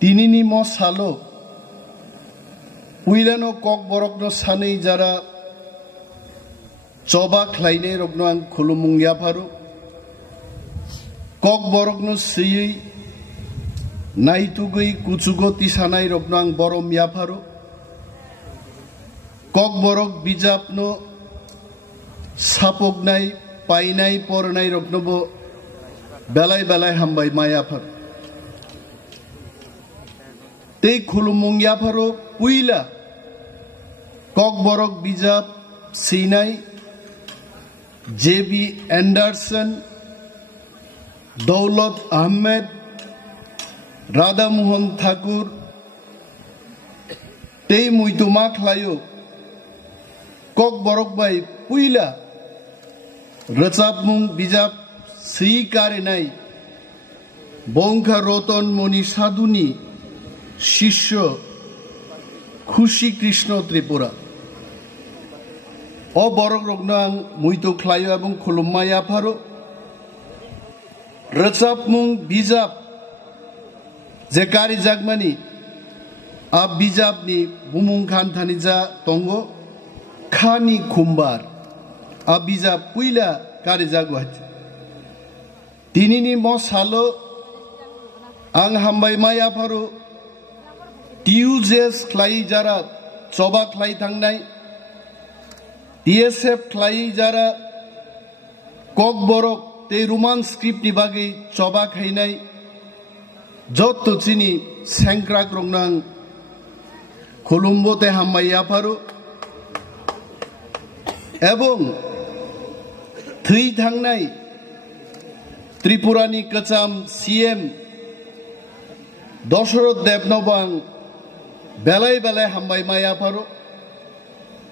Tinini mo salo Uilano kok borokno sanei jara coba khlaine rokno ang khulumung yafaru kok borokno siyei naitugui kuchugo tisanai rokno ang borom yafaru kok borok bijapno sapognai painai pornai rokno bo belai belai hambai mayafaru tei khulumung yafaru puila kok borok bijap sinai J.B. Anderson, Daulat Ahmed, Radha Mohan Thakur, tei muituma khlayo kok borok bai puila rachapmung bijap sei karenai bongkha roton moni saduni shishyo Khushi Krishna Tripura O borok rognang muito khlayo ebong khulumma yafaru rachapmung bijap je kari jagmani a bijapni bumung khan thanija tongo khani khumbar a bijap puila kari jagwat tinini mo salo ang hambai ma yafaru tiujes khlai jara choba khlai thangnai DSF khlai jara kok borok te roman script ni bagi choba khainai jotto chini sengkrak rongnang khulumbo te hammai yafaru ebong thui thangnai Tripurani kacham CM Dasharath Devnobang belai belai hambai ma yafaru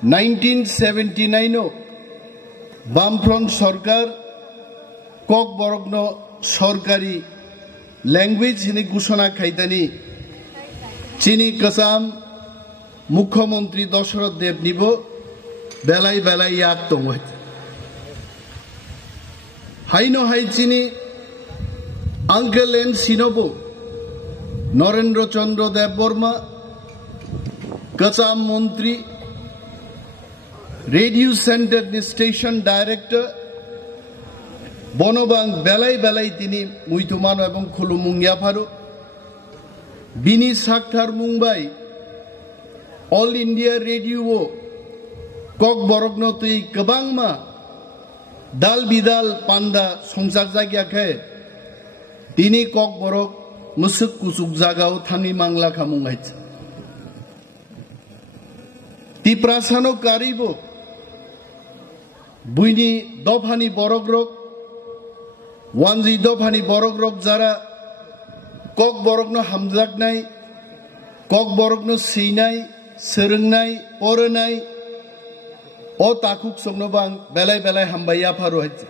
1979 Bamfront Sarkar Kok Borokno Sarkari language hini ঘোষণা খাইতানি চিনি কাসাম মুখ্যমন্ত্রী দশরথ দেব নিব বেলাই বেলাই ইয়াক তঙ্গত হাইনো high চিনি uncle N সিনবো Narendra Chandra দেব বর্মা কাসাম মন্ত্রী Radio Center ni Station Director Bonobang belai belai tini muitumano ebong khulumung yafaru Bini Sakhtar Mumbai All India Radio kok borokno tui kabangma dal bidal panda songsak jagya khe tini kok borok musuk kusuk jagao thani mangla khamung haitse Tiprasano karibo Buini dofani borokrok Wanji dofani borokrok jara Kok borokno hamjaknai Kok borokno sinai Serengnai Porenai O takuk sogno bang Belai belai hambai yafaru haitse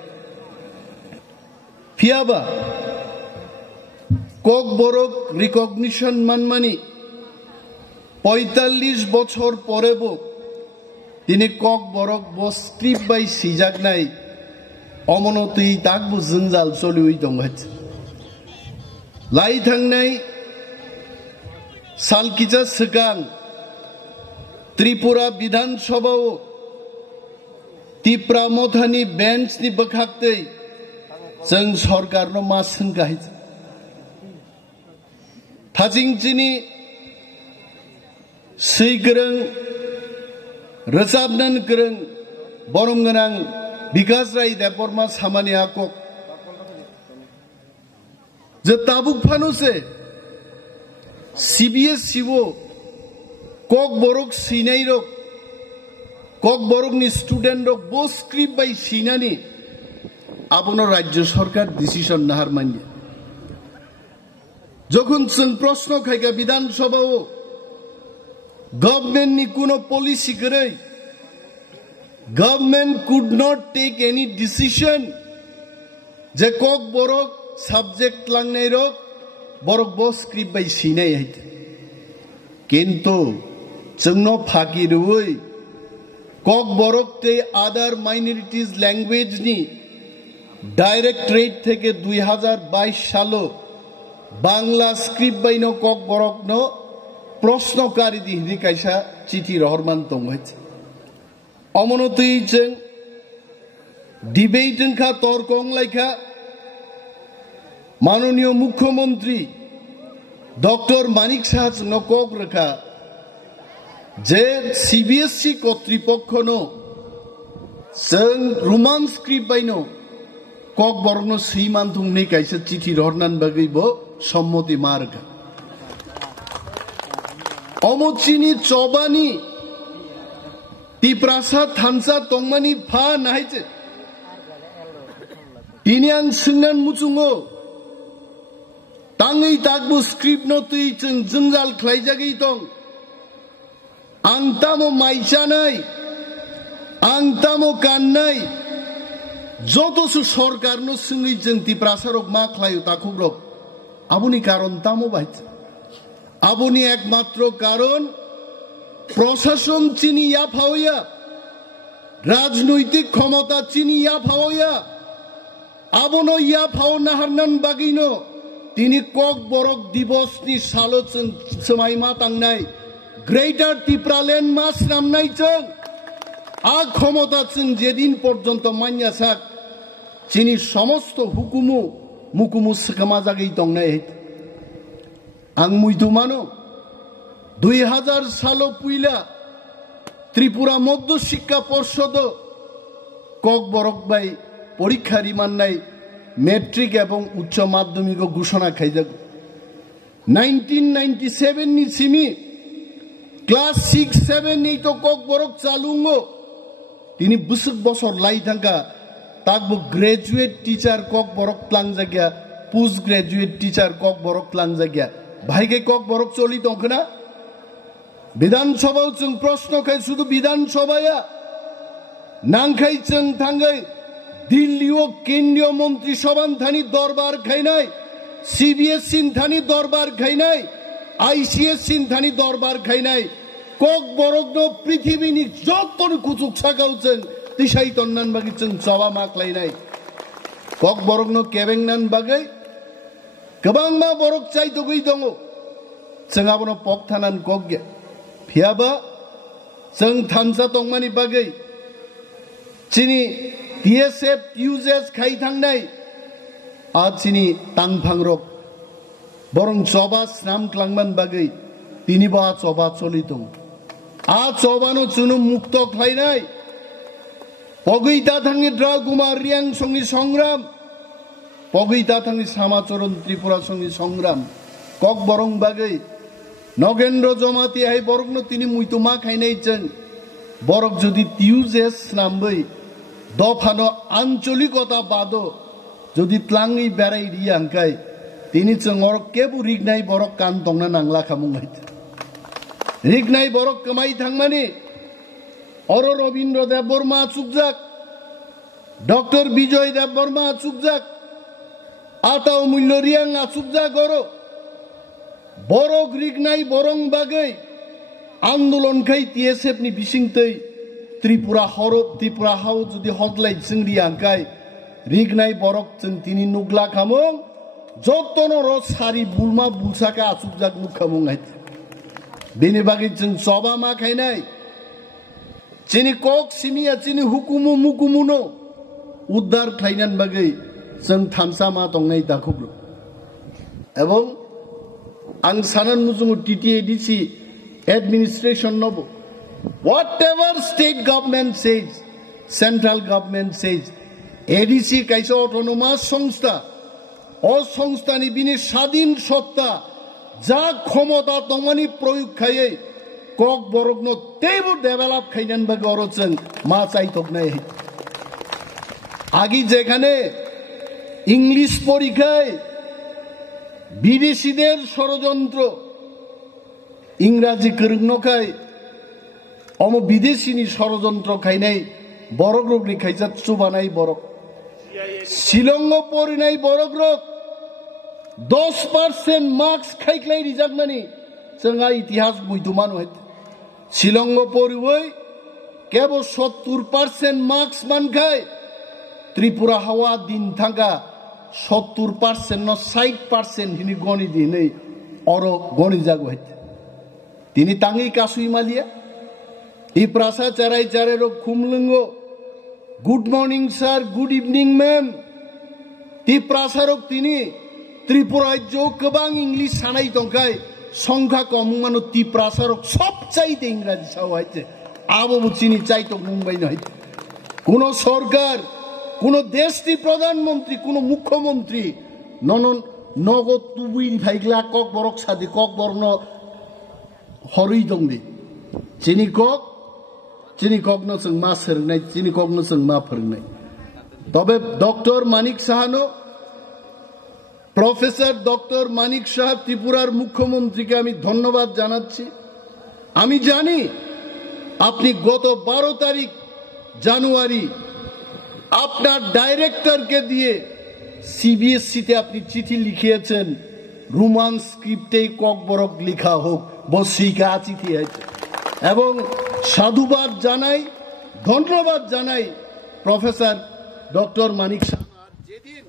Fiaba Kok borok recognition manmani 45 বছর পরে বো তিনি cock বরক বো script by সিজাক নাই অমনতই তাকবো জঞ্জাল চলুই দং হচ্ছে লাই থাংনাই সালকিজা সগাং Tripura বিধানসভাও Tipra মথানি bench नि বখাকতৈ जों सरकारनो मा सोंगाय थाजिंजिनि Seigereng Rezabnan gereng Boromgenang Bikas Rai Deporma Samani Akok Jetabuk Panuse CBS Siwo Kok Borok Sinai Rok Kok Borok ni student rok Bo script by Sinani Abono Rajyo Sarkar decision nahar manje Jokhon जों प्रश्न खायगा विधान सभाओ Government ni kuno policy करे Government could not take any decision Je kok borok subject langnai rok Borok bo script by sinai haite Kintu Jengno phaki ruoi Kok borok te other minorities language ni Directorate theke 2022 সালো Bangla script बायनो कक बरकनो प्रश्नकारि दिहनि कायसा चिठी रहरमान दंगायत अमनतै जों debate का तर्कं लायखा माननीय मुख्यमंत्री doctor Manik Saha जोंनो कक रेखा जे सीबीएसई कर्तृपक्षनो जों रोमान स्क्रिप्ट बायनो कक बरकनो सैमानथुंनि कायसा चिठी रहरनान बागैबो सम्मति मारका अमचिनी चबानी तिप्रासा थानसा तंगमानी फा नायचे दिनै आं सोंनान मुचुङो ताङै तागबो स्क्रिप्ट नो तै जों जोंजाल ख्लायजागै दं आं तामो माइजानाय आं तामो गाननाय যতসু সরকার নো সঙ্গী जों तिप्रासारक मा ख्लायो ताखुब्रक आबुनि कारण तामो बायच आबुनि एकमात्र कारण प्रशासन चिनी या फावया राजनैतिक क्षमता चिनी या फावया आबनो या फाव नाहारनान बागिनो तिनी कक बरक दिवसनि सालो जों समायमा तांनाय ग्रेटार त्रिपुरालेण्ड मास नामनाय जों आ क्षमता जों जेदिन पर्यन्त मान्या साक चिनी समस्त हुकुमु मुकुमु सकामा जागै दंनाय आं मुइदु मानो 2000 सालो पुइला त्रिपुरा मध्य शिक्षा परिषद कक बरक बाय परीक्षा रिमान्नाय मेट्रिक एवं उच्च माध्यमिक घोषणा खाइजाग 1997 नि सिमी क्लास 6 7 नि तो कक बरक चालुंगो तिनी बुसुक बसर लाई थांगा ताकबो ग्रेजुएट टीचर कक बरक क्लां जाग्या पोस्ट ग्रेजुएट टीचर कक बरक क्लां जाग्या भाइगे कक बरक चलि दंखना विधानसभायाव जों प्रश्न खाय शुधु विधानसभाया नांखाय जों थांगै दिल्लीयाव केन्द्रीय मंत्री सभान थानि दरबार खायनाय सीबीएसई थानि दरबार खायनाय आईसीएसई थानि दरबार खायनाय कक बरकनो पृथ्वीनि जतनो कुचुक सागाव जों दिसाय तन्नान बागै जों जवा माख्लायनाय कक बरकनो केबेंनान बागै गोबां मा बरक चाइदगै दङ जों आबनो पक्थानान कक गे फियाबा जों थानसा दंमानि बागै चिनी DSF यूजेस खाय थांनाय आ चिनी तांफांरक बरं जबा स्नाम क्लांमान बागै तिनिबा जबा चलि दं आ जबानो जुनु मुक्त ख्लायनाय पगैता थांनि द्रागुमा रियां संनि संग्राम पगैता थांनि सामाचरण त्रिपुरा संनि संग्राम कक बरं बागै नगेन्द्र जमाती हाय बरकनो तिनी मुइतुमा खायनाय जों बरक जुदि टिउजेस नामबै दफानो आंचलिकता बादो जुदि tlangै बेराय रियांखाय तिनी जों और केबु रिगनाय बरक कान दंना नांला खामुंगाय रिगनाय बरक कमाय थांमानि और रवीन्द्र देव बर्मा चुकजाक डॉक्टर विजय देव बर्मा चुकजाक आताव मूल्य रियां चुकजाक और बरक रिगनाय बरं बागै आंदोलन खाय TSF नि बिसिंतै त्रिपुरा हरब त्रिपुरा हाव जुदि हदलाय जों रियांखाय रिगनाय बरक जों तिनी नुगला खामुं जतनो र सारि बुलमा बुलसाका आचुकजाक नुखामुंगाय बेनि बागै जों जबा मा खायनाय चिनी कक सिमिया चिनी हुकुमु मुकुमुनो उद्धार खायनान बागै जों थामसा मा दंनाय दाखुब्रु एवं आं सानान मुजुङो TTADC administration नबो whatever state government says central government says ADC कायसा autonomous संस्था ओ संस्थानि बिनि स्वाधीन सत्ता जा क्षमता दंमानि प्रयोग खायै कक बरकनो तेबो डेभेलप खायनान बागै और जों मा चाइथकनाय आगि जेखाने इंग्लिश परीक्षाय বিদেশিদের ষড়যন্ত্র ইংরাজি করুনখাই অম বিদেশিনি ষড়যন্ত্র খাইনাই বরক রোগনি খাইজা চুবানাই বরক শিলং পরিনাই বরক রোগ 10% মার্কস খাইক্লাই রিজার্ভনানি जोंहा इतिहास बुइदुमान हय शिलং परिवै केवल 70% मार्क्स मानखाय त्रिपुरा हावा दिन थांगा 70% না 60% হিনি গণি দিয়ে নেই অর গণি জাগো হইতে তিনি তাঙ্গি কাসুই মালিয়া এই প্রাসা চারাই চারের খুমলঙ্গ good morning sir good evening ma'am তি প্রাসারক তিনি ত্রিপুরাজ্য গোबां ইংলিশ সানাই দंखाय সংখ্যা কম মানো তি প্রাসারক সবচাইতে ইংরেজি সাওয়াইতে আবো চিনি চাইতো মুম্বাই নয় কোন সরকার কোন দেশটি প্রধানমন্ত্রী কোন মুখ্যমন্ত্রী ননন নগদ তুবুই ভাইগলা কক বরক সাদি কক বর্ণ হরই দংদি চিনি কক নসং মা সরনাই চিনি কক নসং মা ফরনাই তবে ডক্টর মানিক সাহানো প্রফেসর ডক্টর মানিক সাহা ত্রিপুরার মুখ্যমন্ত্রীকে আমি ধন্যবাদ জানাচ্ছি আমি জানি আপনি গত 12 তারিখ জানুয়ারি আপনার ডাইরেক্টরকে দিয়ে সিবিএসসি তে আপনি চিঠি লিখিয়েছেন রোমান স্ক্রিপ্টে কক বরক লেখা হোক বসিকা চিঠি আছে এবং সাধুবাদ জানাই ধন্যবাদ জানাই প্রফেসর ডক্টর মানিক সাহা যেদিন